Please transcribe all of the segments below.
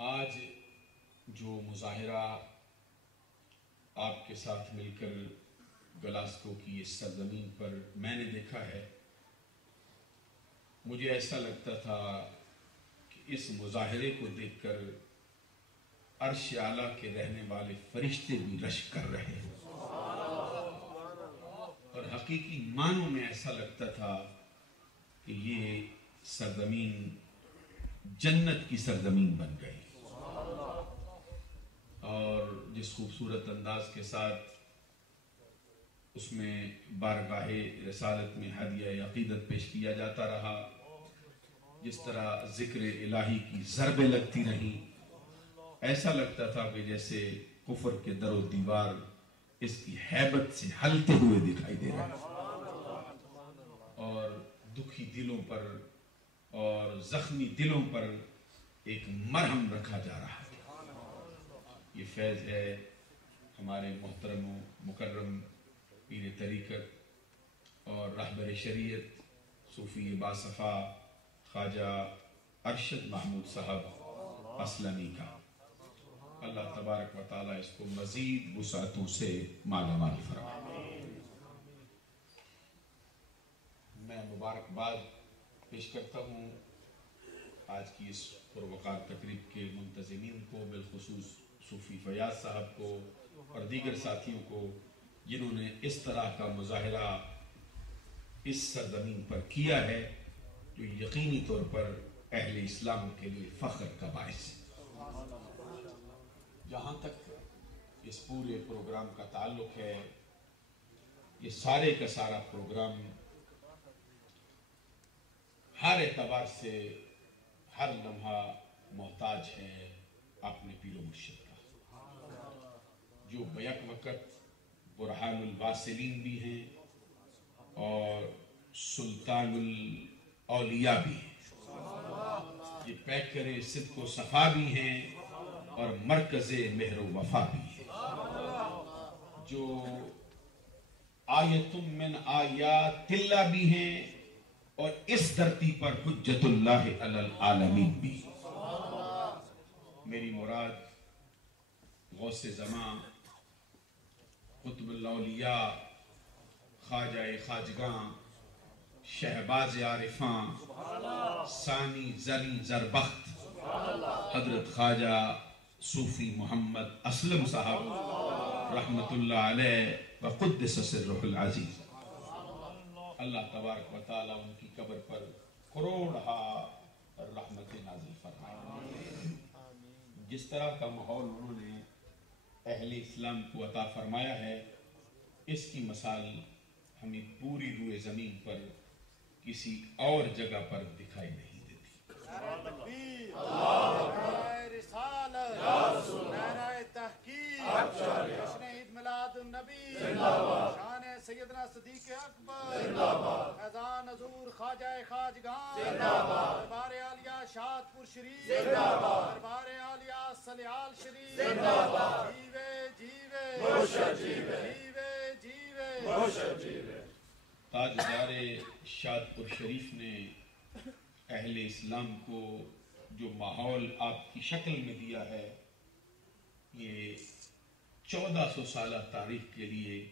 آج جو مظاہرہ آپ کے ساتھ مل کر گلاسکو کی اس سرزمین پر میں نے دیکھا ہے، مجھے ایسا لگتا تھا کہ اس مظاہرے کو دیکھ کر عرش اعلیٰ کے رہنے والے فرشتے بھی رشک کر رہے ہیں، اور حقیقی معنوں میں ایسا لگتا تھا کہ یہ سرزمین جنت کی سرزمین بن گئی، اور جس خوبصورت انداز کے ساتھ اس میں بارگاہ رسالت میں ہدیہ عقیدت پیش کیا جاتا رہا، جس طرح ذکر الہی کی ضربیں لگتی رہیں، ایسا لگتا تھا کہ جیسے کفر کے در و دیوار اس کی ہیبت سے ہلتے ہوئے دکھائی دے رہے ہیں، اور دکھی دلوں پر اور زخمی دلوں پر ایک مرہم رکھا جا رہا ہے۔ یہ فیض ہے ہمارے محترم و مکرم پیر طریقت اور رہبر شریعت صوفی باصفا خواجہ ارشد محمود صاحب اسلمی کا۔ اللہ تبارک و تعالیٰ اس کو مزید وسعتوں سے مالا مال فرمائے۔ میں مبارکباد پیش کرتا ہوں آج کی اس پروقار تقریب کے منتظمین کو، بالخصوص صوفی فیاض صاحب کو اور دیگر ساتھیوں کو، جنہوں نے اس طرح کا مظاہرہ اس سرزمین پر کیا ہے جو یقینی طور پر اہل اسلام کے لیے فخر کا باعث ہے۔ جہاں تک اس پورے پروگرام کا تعلق ہے، یہ سارے کا سارا پروگرام ہر اعتبار سے ہر لمحہ محتاج ہے اپنے پیر و مرشد کا، جو بیک وقت برہان الواصلین بھی ہیں اور سلطان الاولیاء بھی ہیں، یہ پیکر صدق و صفا بھی ہیں اور مرکز مہر و وفا بھی ہیں، جو آیت من آیات اللہ بھی ہیں اور اس دھرتی پر حجت اللہ علی العالمین بھی۔ میری مراد غوث زمان، قطب الاولیاء، خواجہ خواجگاں، شہباز عارفاں، ثانی زریں زربخت حضرت خواجہ صوفی محمد اسلم صاحب رحمت اللہ علیہ وقدس سرہ العزیز۔ اللہ تبارک و تعالیٰ ان کی قبر پر کروڑہا رحمت نازل فرمائے۔ جس طرح کا ماحول انہوں نے اہل اسلام کو عطا فرمایا ہے، اس کی مثال ہمیں پوری روئے زمین پر کسی اور جگہ پر دکھائی نہیں دیتی۔ نعرہ تکبیر، نعرہ رسالت، نعرہ تحقیق، جشن عید میلاد النبی، شان سیدنا صدیق اکبر، اذان حضور خواجہ خواجگاں، دربار عالیہ شاد پور شریف، دربار عالیہ سلیال شریف، جیوے جیوے جیوے جیوے۔ تاجدار شاد پور شریف نے اہل اسلام کو جو ماحول آپ کی شکل میں دیا ہے، یہ 1400 سالہ تاریخ کے لیے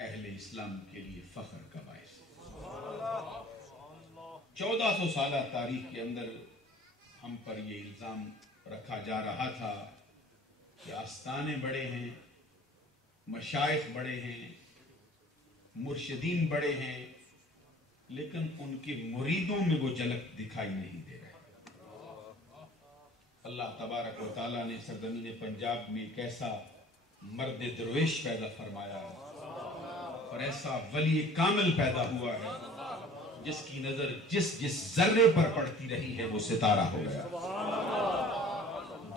اہل اسلام کے لیے فخر کا باعث ہے۔ 1400 سالہ تاریخ کے اندر ہم پر یہ الزام رکھا جا رہا تھا کہ آستانے بڑے ہیں، مشائخ بڑے ہیں، مرشدین بڑے ہیں، لیکن ان کے مریدوں میں وہ جھلک دکھائی نہیں دے رہے۔ اللہ تبارک و تعالیٰ نے سرزمین پنجاب میں ایک ایسا مرد درویش پیدا فرمایا ہے اور ایسا ولی کامل پیدا ہوا ہے جس کی نظر جس ذرے پر پڑتی رہی ہے وہ ستارہ ہو گیا،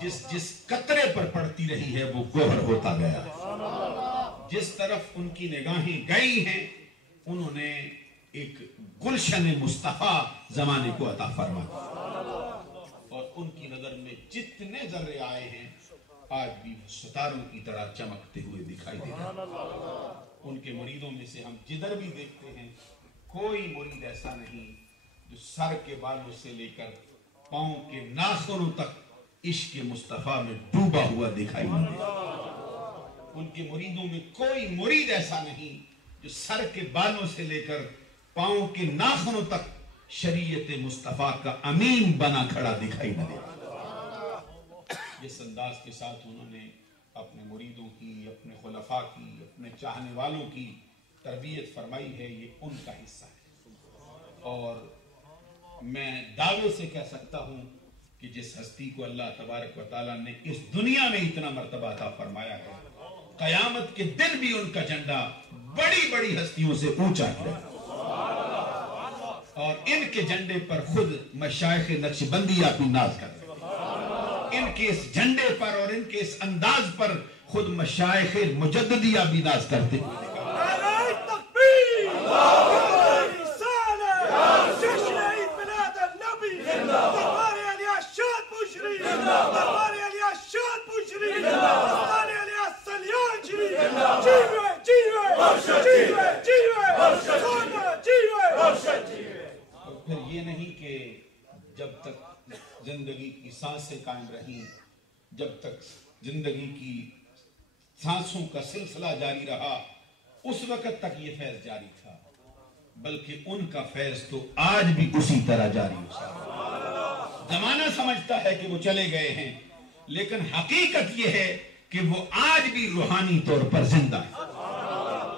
جس قطرے پر پڑتی رہی ہے وہ گوہر ہوتا گیا، جس طرف ان کی نگاہیں گئی ہیں انہوں نے ایک گلشن مصطفیٰ زمانے کو عطا فرمایا، اور ان کی نظر میں جتنے ذرے آئے ہیں آج بھی ستاروں کی طرح چمکتے ہوئے دکھائی دے رہے ہیں۔ ان کے مریدوں میں سے ہم جدھر بھی دیکھتے ہیں، کوئی مرید ایسا نہیں جو سر کے بالوں سے لے کر پاؤں کے ناخنوں تک عشق مصطفیٰ میں ڈوبا ہوا دکھائی نہیں دیتا۔ ان کے مریدوں میں کوئی مرید ایسا نہیں جو سر کے بالوں سے لے کر پاؤں کے ناخنوں تک شریعت مصطفیٰ کا امین بنا کھڑا دکھائی نہ دیتا۔ جس انداز کے ساتھ انہوں نے اپنے مریدوں کی، اپنے خلفاء کی، اپنے چاہنے والوں کی تربیت فرمائی ہے، یہ ان کا حصہ ہے۔ اور میں دعوے سے کہہ سکتا ہوں کہ جس ہستی کو اللہ تبارک و تعالیٰ نے اس دنیا میں اتنا مرتبہ عطا فرمایا ہے، قیامت کے دن بھی ان کا جھنڈا بڑی بڑی ہستیوں سے اونچا ہے، اور ان کے جھنڈے پر خود مشائخ نقشبندیہ بھی ناز کرتے ہیں۔ ان کے اس جھنڈے پر اور ان کے اس انداز پر خود مشائخ مجددیہ بھی ناز کرتے ہیں۔ اور پھر یہ نہیں کہ جب تک زندگی کی سانسیں قائم رہیں، جب تک زندگی کی سانسوں کا سلسلہ جاری رہا، اس وقت تک یہ فیض جاری تھا، بلکہ ان کا فیض تو آج بھی اسی طرح جاری ہو۔ زمانہ سمجھتا ہے کہ وہ چلے گئے ہیں، لیکن حقیقت یہ ہے کہ وہ آج بھی روحانی طور پر زندہ ہیں،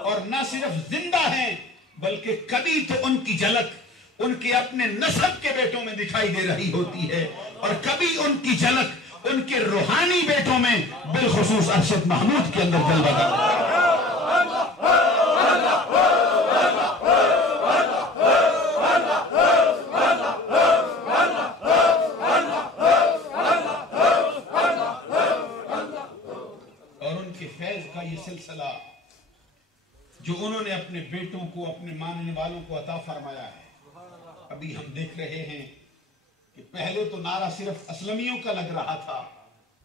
اور نہ صرف زندہ ہیں بلکہ کبھی تو ان کی جھلک ان کے اپنے نسب کے بیٹوں میں دکھائی دے رہی ہوتی ہے، اور کبھی ان کی جھلک ان کے روحانی بیٹوں میں، بالخصوص ارشد محمود کے اندر جلوہ کرتی ہے۔ اور ان کے فیض کا یہ سلسلہ جو انہوں نے اپنے بیٹوں کو، اپنے ماننے والوں کو عطا فرمایا ہے، ابھی ہم دیکھ رہے ہیں کہ پہلے تو نعرہ صرف اسلمیوں کا لگ رہا تھا،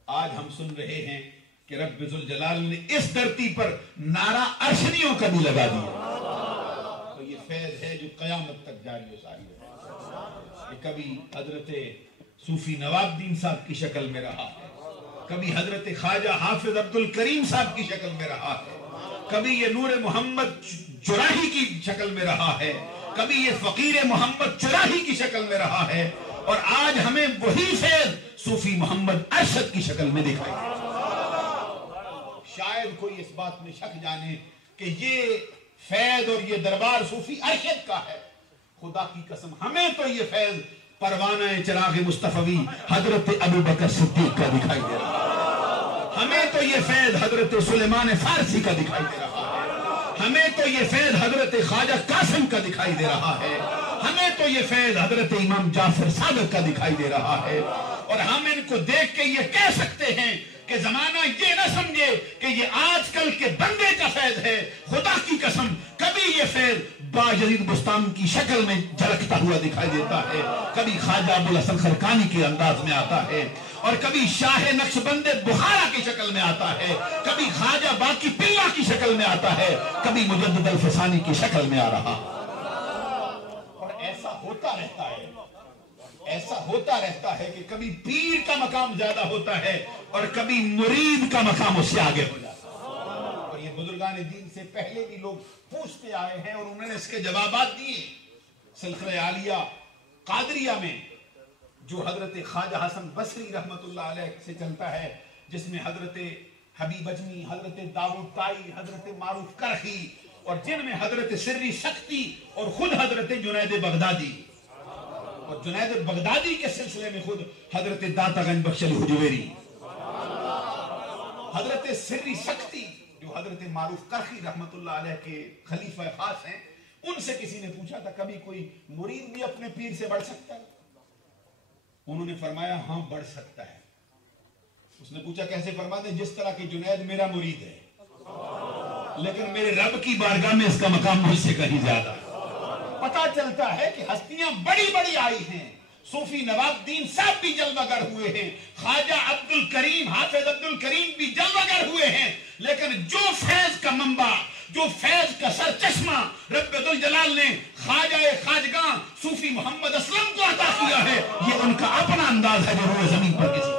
آج ہم سن رہے ہیں کہ رب ذوالجلال نے اس دھرتی پر نعرہ ارشدیوں کا بھی لگا دیا۔ تو یہ فیض ہے جو قیامت تک جاری و ساری ہے۔ یہ کبھی حضرت صوفی نواب دین صاحب کی شکل میں رہا ہے، کبھی حضرت خواجہ حافظ عبد الکریم صاحب کی شکل میں رہا ہے، کبھی یہ نور محمد جراحی کی شکل میں رہا ہے، کبھی یہ فقیر محمد جراحی کی شکل میں رہا ہے، اور آج ہمیں وہی فیض صوفی محمد ارشد کی شکل میں دکھائی دے۔ شاید کوئی اس بات میں شک جانے کہ یہ فیض اور یہ دربار صوفی ارشد کا ہے، خدا کی قسم ہمیں تو یہ فیض پروانہ چراغ مصطفی حضرت ابوبکر صدیق کا دکھائی دے رہا ہے، ہمیں تو یہ فیض حضرت سلیمان فارسی کا دکھائی دے رہا ہے، ہمیں تو یہ فیض حضرت خواجہ قاسم کا دکھائی دے رہا ہے، ہمیں تو یہ فیض حضرت امام جعفر صادق کا دکھائی دے رہا ہے، اور ہم ان کو دیکھ کے یہ کہہ سکتے ہیں کہ زمانہ یہ نہ سمجھے کہ یہ آج کل کے بندے کا فیض ہے، خدا کی قسم کبھی یہ فیض باجرید بستان کی شکل میں جھلکتا ہوا دکھائی دیتا ہے، کبھی خواجہ ابوالحسن خرقانی کے انداز میں آتا ہے، اور کبھی شاہ نقشبند بخارا کی شکل میں آتا ہے، کبھی خواجہ باقی پلہ کی شکل میں آتا ہے، کبھی مجدد الفسانی کی شکل میں آ رہا، اور ایسا ہوتا رہتا ہے، ایسا ہوتا رہتا ہے کہ کبھی پیر کا مقام زیادہ ہوتا ہے اور کبھی مرید کا مقام اس سے آگے ہو جاتا ہے۔ اور یہ بزرگان دین سے پہلے بھی لوگ پوچھتے آئے ہیں اور انہوں نے اس کے جوابات دیے۔ سلسلہ عالیہ قادریہ میں جو حضرت خواجہ حسن بصری رحمت اللہ علیہ سے چلتا ہے، جس میں حضرت حبیب اجمی، حضرت داؤد طائی، حضرت معروف کرخی، اور جن میں حضرت سری سختی اور خود حضرت جنید بغدادی، اور جنید بغدادی کے سلسلے میں خود حضرت داتا گنج بخش علی حجویری، حضرت سری سختی جو حضرت معروف کرخی رحمت اللہ علیہ کے خلیفہ خاص ہیں، ان سے کسی نے پوچھا تھا کبھی کوئی مرید بھی اپنے پیر سے بڑھ سکتا ہے؟ انہوں نے فرمایا ہاں بڑھ سکتا ہے۔ اس نے پوچھا کیسے؟ فرماتے جس طرح کہ جنید میرا مرید ہے، لیکن میرے رب کی بارگاہ میں اس کا مقام مجھ سے کہیں زیادہ ہے۔ پتا چلتا ہے کہ ہستیاں بڑی بڑی آئی ہیں، صوفی نواب دین صاحب بھی جلوہ گر ہوئے ہیں، خواجہ عبد الکریم، حافظ عبد الکریم بھی جلوہ گر ہوئے ہیں، لیکن جو فیض کا منبع، جو فیض کا سر چشمہ رب ذوالجلال نے خواجہ خواجگاں صوفی محمد اسلم کو عطا کیا ہے، یہ ان کا اپنا انداز ہے جو روئے زمین پر کسی